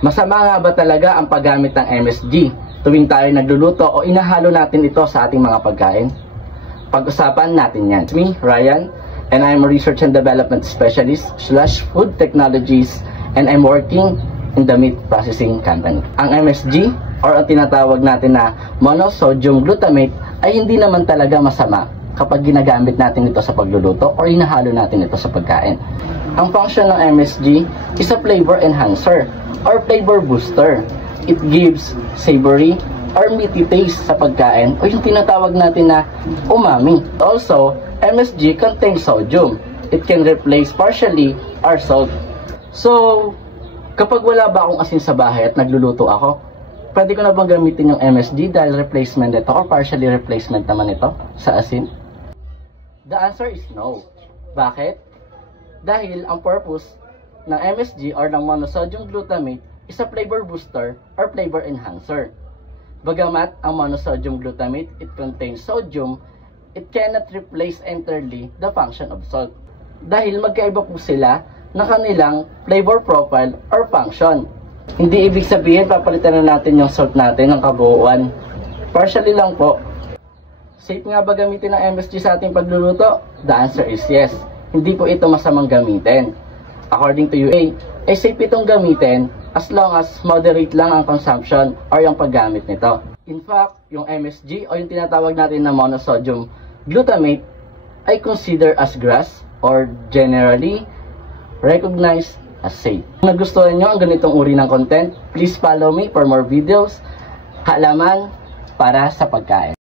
Masama nga ba talaga ang paggamit ng MSG tuwing tayo nagluluto o inahalo natin ito sa ating mga pagkain? Pag-usapan natin yan. It's me, Ryan, and I'm a Research and Development Specialist / Food Technologies, and I'm working in the meat processing company. Ang MSG, or ang tinatawag natin na monosodium glutamate, ay hindi naman talaga masama kapag ginagamit natin ito sa pagluluto o inahalo natin ito sa pagkain. Ang function ng MSG is a flavor enhancer or flavor booster. It gives savory or meaty taste sa pagkain o yung tinatawag natin na umami. Also, MSG contains sodium. It can replace partially our salt. So, kapag wala ba akong asin sa bahay at nagluluto ako, pwede ko na bang gamitin yung MSG dahil replacement ito or partially replacement naman ito sa asin? The answer is no. Bakit? Dahil ang purpose ng MSG or ng monosodium glutamate is a flavor booster or flavor enhancer. Bagamat ang monosodium glutamate, it contains sodium, it cannot replace entirely the function of salt. Dahil magkaiba po sila na kanilang flavor profile or function. Hindi ibig sabihin papalitan na natin yung salt natin ng kabuuan. Partially lang po. Safe nga ba gamitin ang MSG sa ating pagluluto? The answer is yes. Hindi po ito masamang gamitin. According to UA, ay safe itong gamitin as long as moderate lang ang consumption or yung paggamit nito. In fact, yung MSG o yung tinatawag natin na monosodium glutamate ay considered as GRAS or generally recognized as safe. Kung nagustuhan nyo ang ganitong uri ng content, please follow me for more videos, halaman para sa pagkain.